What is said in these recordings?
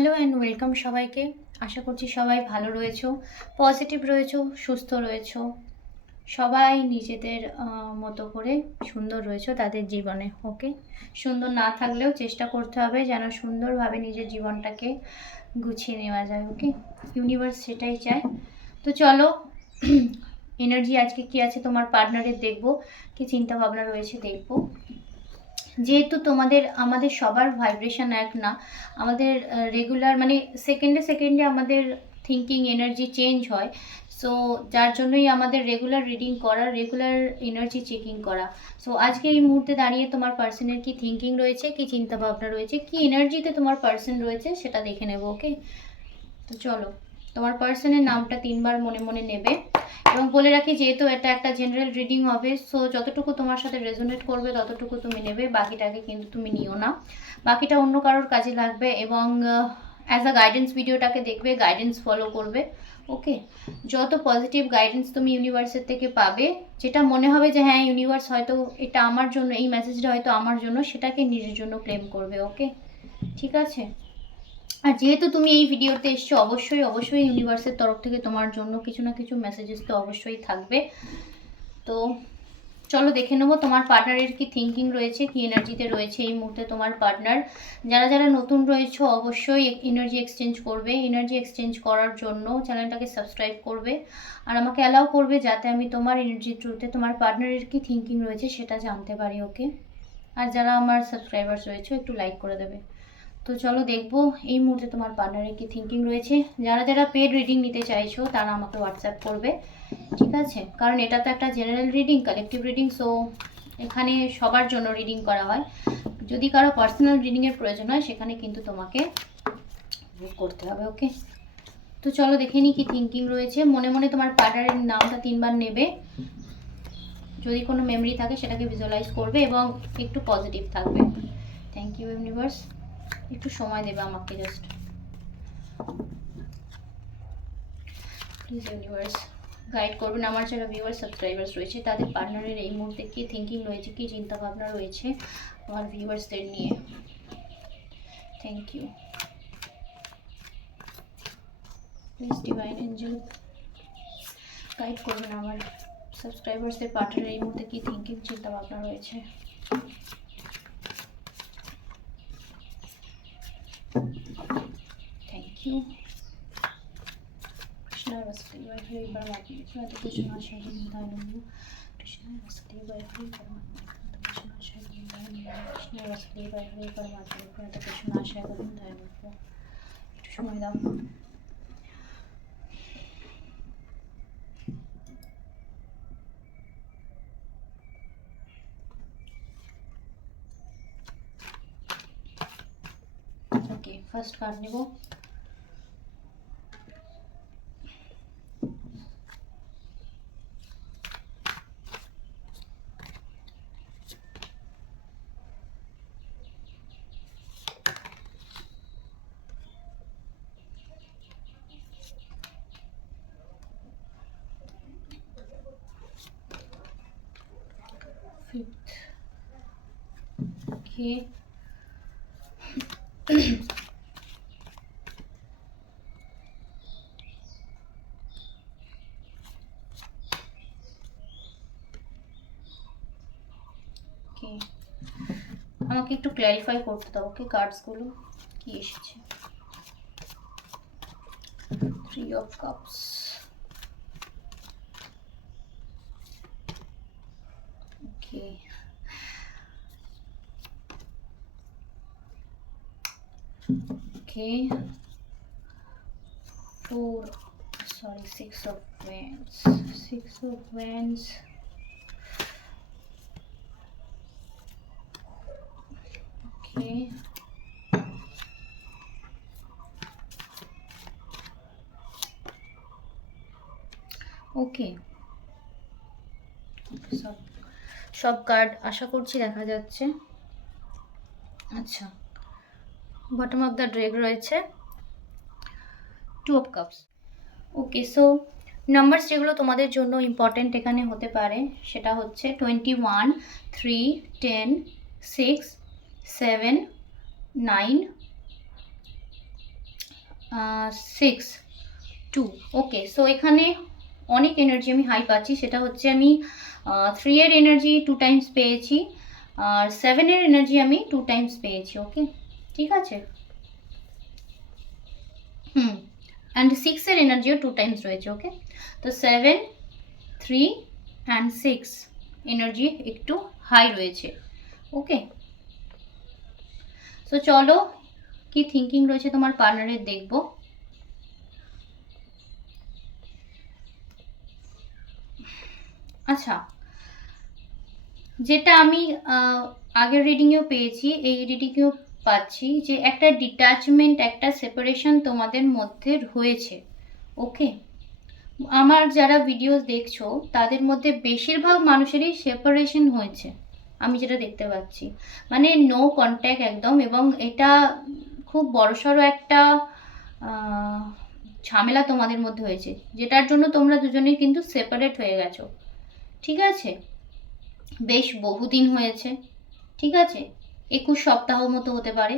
Hello and welcome সবাইকে। আশা করছি সবাই ভালো রয়েছো, পজিটিভ রয়েছো, সুস্থ রয়েছো, সবাই নিজেদের মতো করে সুন্দর রয়েছো তাদের জীবনে। ওকে, সুন্দর না থাকলেও চেষ্টা করতে হবে যেন সুন্দরভাবে নিজের জীবনটাকে গুছিয়ে নেওয়া যায়। ওকে, ইউনিভার্স সেটাই চায়। তো চলো, এনার্জি আজকে কি আছে তোমার পার্টনারের দেখবো, কি চিন্তা ভাবনা রয়েছে দেখবো। যেহেতু আমাদের সবার ভাইব্রেশন এক না, আমাদের রেগুলার মানে সেকেন্ডে সেকেন্ডে আমাদের থিঙ্কিং এনার্জি চেঞ্জ হয়। সো যার জন্যই আমাদের রেগুলার রিডিং করা, রেগুলার এনার্জি চেকিং করা। সো আজকে এই মুহূর্তে দাঁড়িয়ে তোমার পার্সনের কি থিঙ্কিং রয়েছে, কি চিন্তা ভাবনা রয়েছে, কি এনার্জিতে তোমার পার্সন রয়েছে সেটা দেখে নেবো। ওকে, তো চলো, তোমার পার্সনের নামটা 3বার মনে মনে নেবে। এবং বলে রাখি, যেহেতু এটা একটা জেনারেল রিডিং হবে, সো যতটুকু তোমার সাথে রেজোনেট করবে ততটুকু তুমি নেবে, বাকিটাকে কিন্তু তুমি নিও না, বাকিটা অন্য কারোর কাজে লাগবে। এবং অ্যাজ আ গাইডেন্স ভিডিওটাকে দেখবে, গাইডেন্স ফলো করবে। ওকে, যত পজিটিভ গাইডেন্স তুমি ইউনিভার্সের থেকে পাবে, যেটা মনে হবে যে হ্যাঁ ইউনিভার্স হয়তো এটা আমার জন্য, এই মেসেজটা হয়তো আমার জন্য, সেটাকে নিজের জন্য ক্লেম করবে। ওকে, ঠিক আছে। আর যেহেতু তুমি এই ভিডিওতে এসছো, অবশ্যই অবশ্যই ইউনিভার্সের তরফ থেকে তোমার জন্য কিছু না কিছু মেসেজেস তো অবশ্যই থাকবে। তো চলো দেখে নেবো তোমার পার্টনারের কি থিঙ্কিং রয়েছে, কি এনার্জিতে রয়েছে এই মুহূর্তে তোমার পার্টনার। যারা যারা নতুন রয়েছে অবশ্যই এনার্জি এক্সচেঞ্জ করবে। এনার্জি এক্সচেঞ্জ করার জন্য চ্যানেলটাকে সাবস্ক্রাইব করবে আর আমাকে অ্যালাউ করবে, যাতে আমি তোমার এনার্জির থ্রুতে তোমার পার্টনারের কি থিঙ্কিং রয়েছে সেটা জানতে পারি। ওকে, আর যারা আমার সাবস্ক্রাইবার্স রয়েছে একটু লাইক করে দেবে। তো চলো দেখবো এই মুহূর্তে তোমার পার্টনারের কি থিঙ্কিং রয়েছে। যারা যারা পেড রিডিং নিতে চাইছো তারা আমাকে হোয়াটসঅ্যাপ করবে, ঠিক আছে? কারণ এটা তো একটা general reading, collective reading, so এখানে সবার জন্য রিডিং করা হয়। যদি কারো পার্সোনাল রিডিংয়ের প্রয়োজন হয় সেখানে কিন্তু তোমাকে বুক করতে হবে। ওকে, তো চলো দেখে নিই কি থিঙ্কিং রয়েছে। মনে মনে তোমার পার্টনারের নামটা 3বার নেবে। যদি কোনো মেমরি থাকে সেটাকে ভিজুয়ালাইজ করবে এবং একটু পজিটিভ থাকবে। থ্যাংক ইউ ইউনিভার্স, একটু সময় দেবে আমাকে জাস্ট, প্লিজ ইউনিভার্স গাইড করবেন। আমার যারা ভিউয়ার সাবস্ক্রাইবার্স রয়েছে তাদের পার্টনারের এই মুহূর্তে কী থিঙ্কিং রয়েছে, কী চিন্তাভাবনা রয়েছে আমার ভিউয়ার্সদের নিয়ে। Thank you, please divine angel guide করবেন আমার সাবস্ক্রাইবার্সদের পার্টনারের এই মুহূর্তে কী থিঙ্কিং চিন্তাভাবনা রয়েছে। Thank you. कृष्णाय वासुदेवाय हरे परमात्मा कृष्णाय कृष्णाशय गोविंदाय नमः। कृष्णाय वासुदेवाय हरे परमात्मा कृष्णाशय गोविंदाय नमः। कृष्णाय वासुदेवाय हरे परमात्मा कृष्णाशय गोविंदाय नमः। একটু সময় দাও। ওকে, ফার্স্ট কার্ড নেব। ফিফথ, ওকে, ওকে, আমাকে একটু ক্ল্যারিফাই করতে দাও। ওকে, কার্ডসগুলো কি এসেছে। 3 of Cups, okay, okay, 6 of Wands, 6 of Wands, okay, ওকে, সব কার্ড আশা করছি দেখা যাচ্ছে। আচ্ছা, বটম অফ দ্য ড্রেগ রয়েছে 2 of Cups। Okay, so numbers যেগুলো তোমাদের জন্য ইম্পর্টেন্ট এখানে হতে পারে সেটা হচ্ছে 21, 3, 10, 6, 7, 9, 6 2 ওকে। সো এখানে অনেক এনার্জি আমি হাই পাচ্ছি, সেটা হচ্ছে আমি 3 এর এনার্জি 2 টাইমস পেয়েছি, আর 7 এর এনার্জি আমি 2 টাইমস পেয়েছি। ওকে, ঠিক আছে। অ্যান্ড 6 এর এনার্জিও 2 টাইমস রয়েছে। ওকে, তো 7 3 অ্যান্ড 6 এনার্জি একটু হাই রয়েছে। ওকে, সো চলো কি থিঙ্কিং রয়েছে তোমার পার্টনারের দেখবো। আচ্ছা, যেটা আমি আগের রিডিংয়েও পেয়েছি, এই রিডিংয়েও পাচ্ছি যে একটা ডিট্যাচমেন্ট, একটা সেপারেশন তোমাদের মধ্যে হয়েছে। ওকে, আমার যারা ভিডিও দেখছো তাদের মধ্যে বেশিরভাগ মানুষেরই সেপারেশন হয়েছে, আমি যেটা দেখতে পাচ্ছি, মানে নো কন্ট্যাক্ট একদম। এবং এটা খুব বড়সড় একটা ঝামেলা তোমাদের মধ্যে হয়েছে, যেটার জন্য তোমরা দুজনেই কিন্তু সেপারেট হয়ে গেছো। ঠিক আছে, বেশ বহুদিন হয়েছে। ঠিক আছে, 21 সপ্তাহ মতো হতে পারে,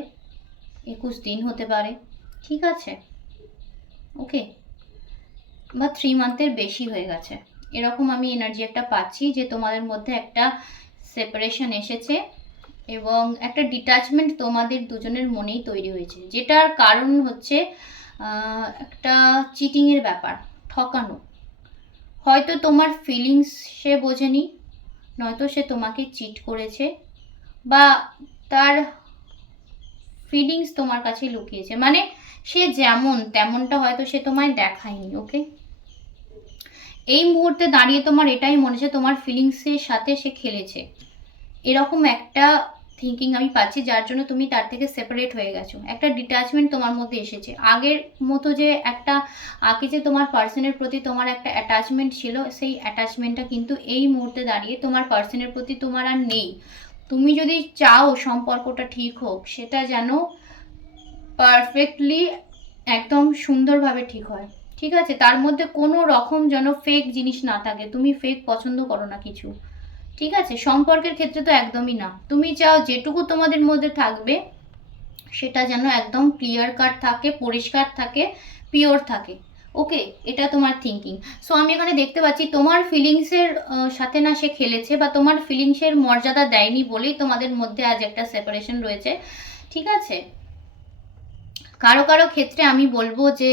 21 দিন হতে পারে। ঠিক আছে, ওকে, বা 3 মান্থের বেশি হয়ে গেছে, এরকম আমি এনার্জি একটা পাচ্ছি যে তোমাদের মধ্যে একটা সেপারেশন এসেছে এবং একটা ডিট্যাচমেন্ট তোমাদের দুজনের মনেই তৈরি হয়েছে, যেটার কারণ হচ্ছে একটা চিটিংয়ের ব্যাপার, ঠকানো। হয়তো তোমার ফিলিংস সে বোঝেনি, নয়তো সে তোমাকে চিট করেছে, বা তার ফিলিংস তোমার কাছে লুকিয়েছে, মানে সে যেমন তেমনটা হয়তো সে তোমায় দেখায়নি। ওকে, এই মুহূর্তে দাঁড়িয়ে তোমার এটাই মনে হচ্ছে তোমার ফিলিংসের সাথে সে খেলেছে, এরকম একটা থিঙ্কিং আমি পাচ্ছি, যার জন্য তুমি তার থেকে সেপারেট হয়ে গেছো। একটা ডিট্যাচমেন্ট তোমার মধ্যে এসেছে, আগের মতো যে একটা আগে যে তোমার পার্সনের প্রতি তোমার একটা অ্যাটাচমেন্ট ছিল, সেই অ্যাটাচমেন্টটা কিন্তু এই মুহূর্তে দাঁড়িয়ে তোমার পার্সনের প্রতি তোমার আর নেই। তুমি যদি চাও সম্পর্কটা ঠিক হোক, সেটা যেন পারফেক্টলি একদম সুন্দরভাবে ঠিক হয়। ঠিক আছে, তার মধ্যে কোনো রকম যেন ফেক জিনিস না থাকে, তুমি ফেক পছন্দ করো না কিছু। ঠিক আছে, সম্পর্কের ক্ষেত্রে তো একদমই না। তুমি চাও যেটুকু তোমাদের মধ্যে থাকবে সেটা যেন একদম ক্লিয়ার কাট থাকে, পরিষ্কার থাকে, পিওর থাকে। ওকে, এটা তোমার থিঙ্কিং। সো আমি এখানে দেখতে পাচ্ছি তোমার ফিলিংসের সাথে না সে খেলেছে, বা তোমার ফিলিংসের মর্যাদা দেয়নি বলেই তোমাদের মধ্যে আজ একটা সেপারেশন রয়েছে। ঠিক আছে, কারো কারো ক্ষেত্রে আমি বলবো যে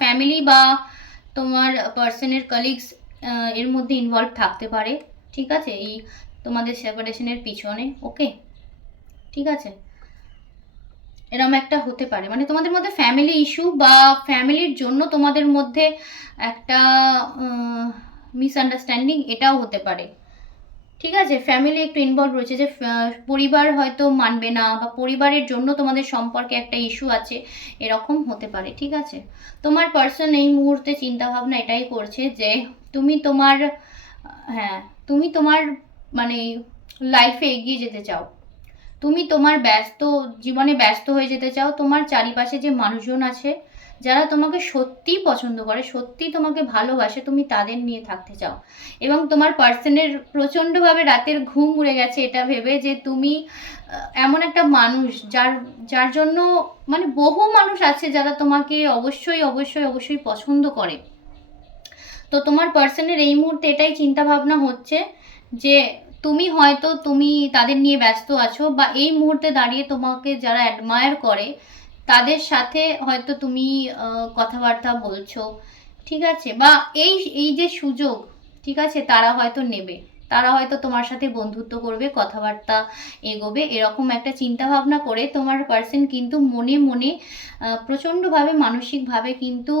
ফ্যামিলি বা তোমার পার্সনের কলিগস এর মধ্যে ইনভলভ থাকতে পারে। ঠিক আছে, এই তোমাদের সেপারেশনের পিছনে। ওকে, ঠিক আছে, এরকম একটা হতে পারে, মানে তোমাদের মধ্যে ফ্যামিলি ইস্যু বা ফ্যামিলির জন্য তোমাদের মধ্যে একটা মিসআন্ডারস্ট্যান্ডিং, এটাও হতে পারে। ঠিক আছে, ফ্যামিলি একটু ইনভলভ রয়েছে, যে পরিবার হয়তো মানবে না, বা পরিবারের জন্য তোমাদের সম্পর্কে একটা ইস্যু আছে, এরকম হতে পারে। ঠিক আছে, তোমার পার্সন এই মুহূর্তে চিন্তা ভাবনা এটাই করছে যে তুমি তোমার হ্যাঁ, তুমি তোমার মানে লাইফে এগিয়ে যেতে চাও, তুমি তোমার জীবনে ব্যস্ত হয়ে যেতে চাও। তোমার চারিপাশে যে মানুষজন আছে যারা তোমাকে সত্যিই পছন্দ করে, সত্যি তোমাকে ভালোবাসে, তুমি তাদের নিয়ে থাকতে চাও। এবং তোমার পার্সনের প্রচণ্ডভাবে রাতের ঘুম উড়ে গেছে এটা ভেবে যে তুমি এমন একটা মানুষ যার যার জন্য মানে বহু মানুষ আছে যারা তোমাকে অবশ্যই অবশ্যই অবশ্যই পছন্দ করে। তো তোমার পার্সনের এই মুহূর্তে এটাই চিন্তা ভাবনা হচ্ছে যে তুমি তাদের নিয়ে ব্যস্ত আছো, বা এই মুহূর্তে দাঁড়িয়ে তোমাকে যারা অ্যাডমায়ার করে তাদের সাথে হয়তো তুমি কথাবার্তা বলছো। ঠিক আছে, বা এই এই যে সুযোগ, ঠিক আছে, তারা হয়তো নেবে, তারা হয়তো তোমার সাথে বন্ধুত্ব করবে, কথাবার্তা এগোবে, এরকম একটা চিন্তা ভাবনা করে তোমার পার্সন কিন্তু মনে মনে প্রচণ্ডভাবে মানসিকভাবে কিন্তু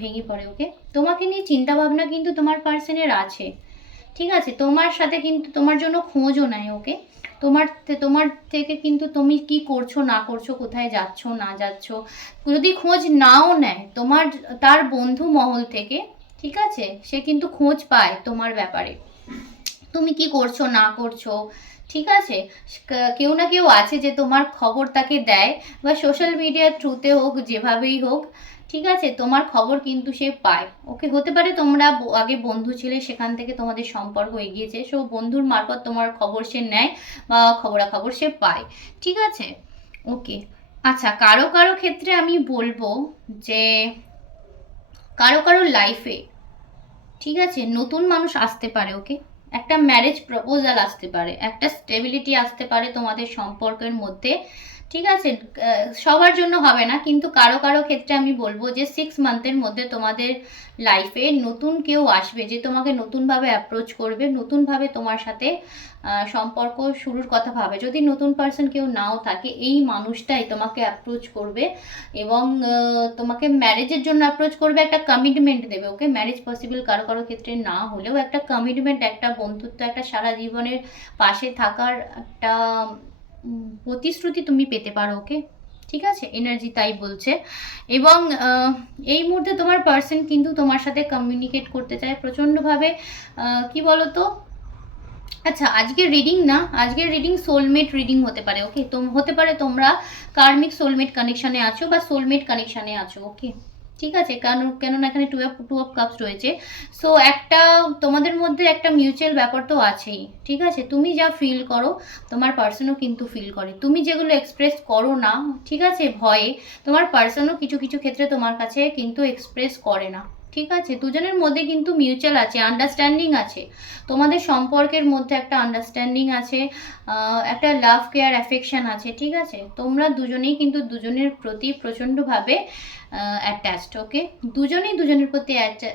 ভেঙে পড়ে। ওকে, তোমাকে নিয়ে চিন্তা ভাবনা কিন্তু তোমার পার্সনের আছে। ঠিক আছে, তোমার সাথে কিন্তু তোমার জন্য খোঁজও নেয়। ওকে, তোমার থেকে কিন্তু তুমি কি করছো না করছো, কোথায় যাচ্ছ না যাচ্ছ, যদি খোঁজ নাও নেয় তার বন্ধু মহল থেকে, ঠিক আছে, সে কিন্তু খোঁজ পায় তোমার ব্যাপারে, তুমি কি করছো না করছো। ঠিক আছে, কেউ না কেউ আছে যে তোমার খবর তাকে দেয়, বা সোশ্যাল মিডিয়ার থ্রুতে হোক, যেভাবেই হোক, ঠিক আছে, তোমার খবর কিন্তু সে পায়। ওকে, হতে পারে তোমরা আগে বন্ধু ছিলে, সেখান থেকে তোমাদের সম্পর্ক এগিয়েছে, সো বন্ধুর মারফত তোমার খবর সে নেয়, বা খবরাখবর সে পায়। ঠিক আছে, ওকে, আচ্ছা, কারো কারো ক্ষেত্রে আমি বলবো যে কারো কারো লাইফে, ঠিক আছে, নতুন মানুষ আসতে পারে। ওকে, একটা ম্যারেজ প্রপোজাল আসতে পারে, একটা স্টেবিলিটি আসতে পারে তোমাদের সম্পর্কের মধ্যে। ঠিক আছে, সবার জন্য হবে না, কিন্তু কারো কারো ক্ষেত্রে আমি বলবো যে 6 মান্থের মধ্যে তোমাদের লাইফে নতুন কেউ আসবে, যে তোমাকে নতুনভাবে অ্যাপ্রোচ করবে, নতুনভাবে তোমার সাথে সম্পর্ক শুরুর কথা ভাবে। যদি নতুন পার্সন কেউ নাও থাকে, এই মানুষটাই তোমাকে অ্যাপ্রোচ করবে এবং তোমাকে ম্যারেজের জন্য অ্যাপ্রোচ করবে, একটা কমিটমেন্ট দেবে। ওকে, ম্যারেজ পসিবল কারো কারো ক্ষেত্রে না হলেও একটা কমিটমেন্ট, একটা বন্ধুত্ব, একটা সারা জীবনের পাশে থাকার একটা প্রতিশ্রুতি তুমি পেতে পারো। ওকে, ঠিক আছে, এনার্জি তাই বলছে। এবং এই মুহূর্তে তোমার পার্সন কিন্তু তোমার সাথে কমিউনিকেট করতে চায় প্রচণ্ডভাবে। কি বলো তো, আচ্ছা, আজকের রিডিং না, আজকের রিডিং সোলমেট রিডিং হতে পারে। ওকে, তো হতে পারে তোমরা কার্মিক সোলমেট কানেকশানে আছো বা সোলমেট কানেকশানে আছো। ওকে, ঠিক আছে, কেননা এখানে টু অফ কাপস রয়েছে। সো একটা তোমাদের মধ্যে একটা মিউচুয়াল ব্যাপার তো আছেই। ঠিক আছে, তুমি যা ফিল করো তোমার পার্সনও কিন্তু ফিল করে। তুমি যেগুলো এক্সপ্রেস করো না, ঠিক আছে, ভয়ে, তোমার পার্সনও কিছু কিছু ক্ষেত্রে তোমার কাছে কিন্তু এক্সপ্রেস করে না। ঠিক আছে, দুজনের মধ্যে কিন্তু মিউচুয়াল আছে, আন্ডারস্ট্যান্ডিং আছে, তোমাদের সম্পর্কের মধ্যে একটা আন্ডারস্ট্যান্ডিং আছে, একটা লাভ কেয়ার অ্যাফেকশন আছে। ঠিক আছে, তোমরা দুজনেই কিন্তু দুজনের প্রতি প্রচণ্ডভাবে অ্যাটাচড। ওকে, দুজনেই দুজনের প্রতি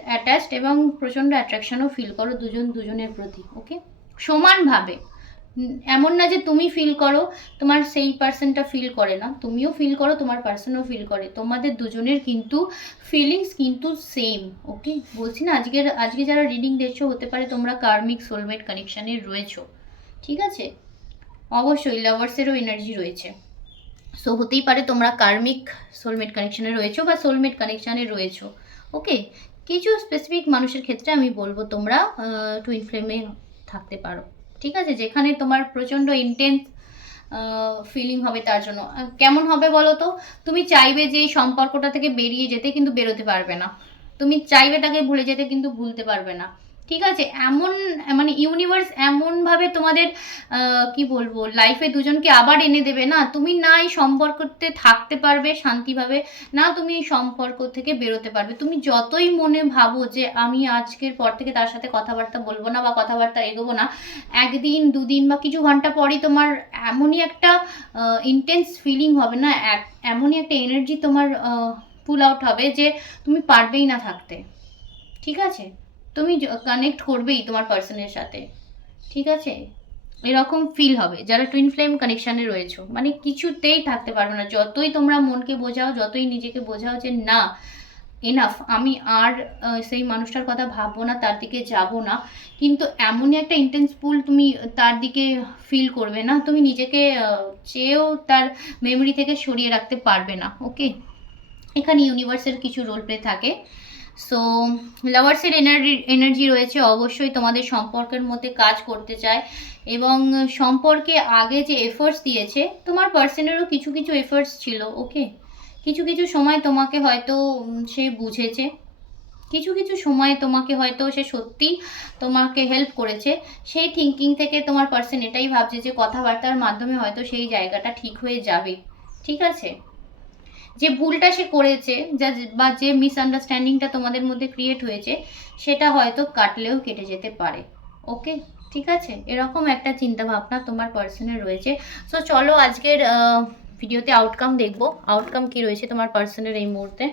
অ্যাটাচড এবং প্রচণ্ড অ্যাট্রাকশনও ফিল করো দুজন দুজনের প্রতি। ওকে, সমানভাবে। এমন না যে তুমি ফিল করো তোমার সেই পার্সনটা ফিল করে না, তুমিও ফিল করো তোমার পার্সনও ফিল করে, তোমাদের দুজনের কিন্তু ফিলিংস কিন্তু সেম। ওকে, বলছি না, আজকে যারা রিডিং দেখছো, হতে পারে তোমরা কার্মিক সোলমেট কানেকশানে রয়েছো। ঠিক আছে, অবশ্যই লাভার্সেরও এনার্জি রয়েছে। সো হতেই পারে তোমরা কার্মিক সোলমেট কানেকশানে রয়েছো বা সোলমেট কানেকশানে রয়েছো। ওকে, কিছু স্পেসিফিক মানুষের ক্ষেত্রে আমি বলবো তোমরা টুইন ফ্লেমে থাকতে পারো। ঠিক আছে, যেখানে তোমার প্রচণ্ড ইন্টেন্স ফিলিং হবে। তার জন্য কেমন হবে বলো তো, তুমি চাইবে যে এই সম্পর্কটা থেকে বেরিয়ে যেতে, কিন্তু বেরোতে পারবে না। তুমি চাইবে তাকে ভুলে যেতে, কিন্তু ভুলতে পারবে না। ঠিক আছে, এমন মানে ইউনিভার্স এমনভাবে তোমাদের কি বলবো লাইফে দুজনকে আবার এনে দেবে না, তুমি না এই সম্পর্কতে থাকতে পারবে শান্তিভাবে, না তুমি এই সম্পর্ক থেকে বেরোতে পারবে। তুমি যতই মনে ভাবো যে আমি আজকের পর থেকে তার সাথে কথাবার্তা বলবো না বা কথাবার্তা এগোবো না, একদিন দুদিন বা কিছু ঘন্টা পরই তোমার এমনই একটা ইন্টেন্স ফিলিং হবে না, এমনই একটা এনার্জি তোমার পুল আউট হবে যে তুমি পারবেই না থাকতে। ঠিক আছে, তুমি কানেক্ট করবেই তোমার পার্সনের সাথে। ঠিক আছে, এরকম ফিল হবে যারা টুইন ফ্লেম কানেকশানে রয়েছো, মানে কিছুতেই থাকতে পারবে না। যতই তোমরা মনকে বোঝাও, যতই নিজেকে বোঝাও যে না এনাফ, আমি আর সেই মানুষটার কথা ভাববো না, তার দিকে যাব না, কিন্তু এমনই একটা ইন্টেন্স পুল তুমি তার দিকে ফিল করবে না, তুমি নিজেকে চেয়েও তার মেমরি থেকে সরিয়ে রাখতে পারবে না। ওকে, এখানে ইউনিভার্সের কিছু রোল প্লে থাকে। সো লাভার্সের এনার্জি রয়েছে, অবশ্যই তোমাদের সম্পর্কের মধ্যে কাজ করতে চায় এবং সম্পর্কে আগে যে এফোর্টস দিয়েছে, তোমার পার্সনেরও কিছু কিছু এফোর্টস ছিল। ওকে, কিছু কিছু সময় তোমাকে হয়তো সে বুঝেছে, কিছু কিছু সময় তোমাকে হয়তো সে সত্যি তোমাকে হেল্প করেছে। সেই থিঙ্কিং থেকে তোমার পার্সন এটাই ভাবছে যে কথাবার্তার মাধ্যমে হয়তো সেই জায়গাটা ঠিক হয়ে যাবে। ঠিক আছে, যে ভুলটা সে করেছে বা যে মিসআন্ডারস্ট্যান্ডিংটা তোমাদের মধ্যে ক্রিয়েট হয়েছে, সেটা হয়তো কাটলেও কেটে যেতে পারে। ওকে, ঠিক আছে, এরকম একটা চিন্তা ভাবনা তোমার পার্সনের রয়েছে। সো চলো আজকের ভিডিওতে আউটকাম দেখবো, আউটকাম কি রয়েছে তোমার পার্সনের এই মুহূর্তে।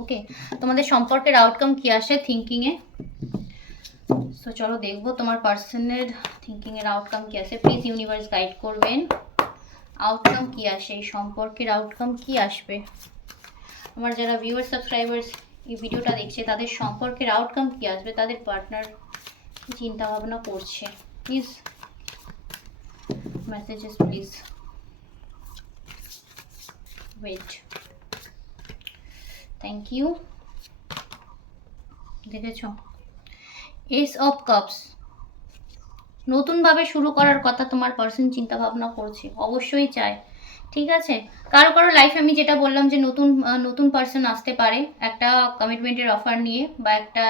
ওকে, তোমাদের সম্পর্কের আউটকাম কি আসে থিঙ্কিংয়ে। সো চলো দেখবো তোমার পার্সনের থিঙ্কিংয়ের আউটকাম কি আসে। প্লিজ ইউনিভার্স গাইড করবেন, আউটকাম কি আসে, এই সম্পর্কের আউটকাম কি আসবে। আমার যারা ভিউয়ার সাবস্ক্রাইবার্স এই ভিডিওটা দেখছে, তাদের সম্পর্কের আউটকাম কি আসবে, তাদের পার্টনার কি চিন্তা ভাবনা করছে। Please messages, please wait. Thank you. দেখেছ, এস অফ কাপস, নতুনভাবে শুরু করার কথা তোমার পার্সন চিন্তা ভাবনা করছে, অবশ্যই চায়, ঠিক আছে? কারো কারো লাইফে আমি যেটা বললাম যে নতুন পার্সন আসতে পারে একটা কমিটমেন্টের অফার নিয়ে, বা একটা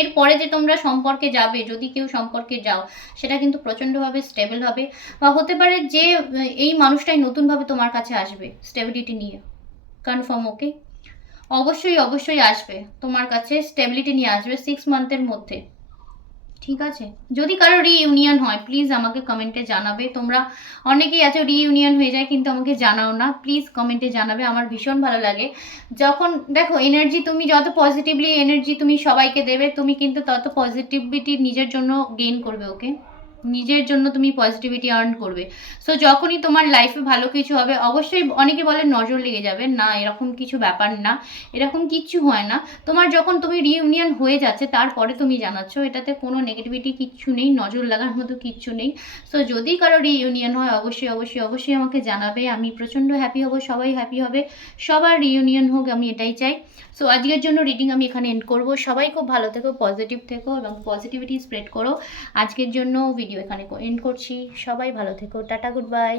এর পরে যে তোমরা সম্পর্কে যাবে, যদি কেউ সম্পর্কে যাও, সেটা কিন্তু প্রচণ্ডভাবে স্টেবল হবে। বা হতে পারে যে এই মানুষটাই নতুনভাবে তোমার কাছে আসবে স্টেবিলিটি নিয়ে। কনফার্ম? ওকে, অবশ্যই অবশ্যই আসবে তোমার কাছে, স্টেবিলিটি নিয়ে আসবে 6 মান্থের মধ্যে। ঠিক আছে? যদি কারো রিইউনিয়ন হয় প্লিজ আমাকে কমেন্টে জানাবে। তোমরা অনেকেই আছো রিইউনিয়ন হয়ে যায় কিন্তু আমাকে জানাও না, প্লিজ কমেন্টে জানাবে। আমার ভীষণ ভালো লাগে যখন দেখো এনার্জি, তুমি যত পজিটিভলি এনার্জি তুমি সবাইকে দেবে, তুমি কিন্তু তত পজিটিভিটি নিজের জন্য গেইন করবে। ওকে, নিজের জন্য তুমি পজিটিভিটি আর্ন করবে। সো যখনই তোমার লাইফে ভালো কিছু হবে, অবশ্যই অনেকে বলে নজর লেগে যাবে, না এরকম কিছু ব্যাপার না, এরকম কিচ্ছু হয় না। তোমার যখন তুমি রিইউনিয়ন হয়ে যাচ্ছে তারপরে তুমি জানাচ্ছ, এটাতে কোনো নেগেটিভিটি কিচ্ছু নেই, নজর লাগার মতো কিচ্ছু নেই। সো যদি কারো রিইউনিয়ন হয় অবশ্যই অবশ্যই অবশ্যই আমাকে জানাবে, আমি প্রচণ্ড হ্যাপি হব, সবাই হ্যাপি হবে, সবার রিইউনিয়ন হোক, আমি এটাই চাই। সো আজকের জন্য রিডিং আমি এখানে এন্ড করব। সবাই খুব ভালো থেকো, পজিটিভ থেকো এবং পজিটিভিটি স্প্রেড করো। আজকের জন্য ভিডিও এখানে এন্ড করছি। সবাই ভালো থেকো, টাটা, গুড বাই।